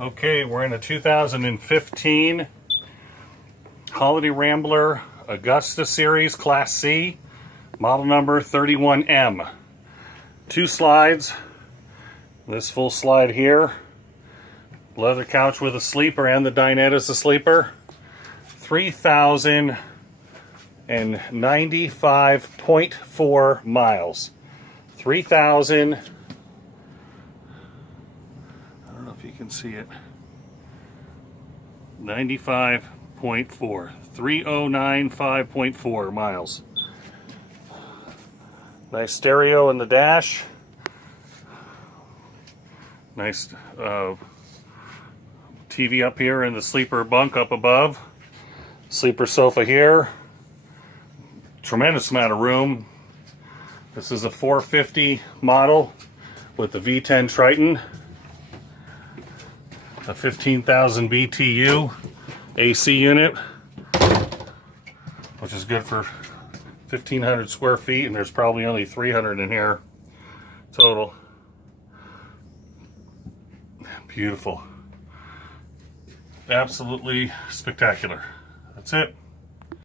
Okay, we're in a 2015 Holiday Rambler Augusta Series Class C, model number 31M. 2 slides, this full slide here, leather couch with a sleeper and the dinette as a sleeper, 3,095.4 miles. 3,000, I don't know if you can see it, 95.4, 3095.4 miles. Nice stereo in the dash. Nice TV up here in the sleeper bunk up above. Sleeper sofa here. Tremendous amount of room. This is a 450 model with the V10 Triton. A 15,000 BTU AC unit, which is good for 1,500 square feet, and there's probably only 300 in here total. Beautiful. Absolutely spectacular. That's it.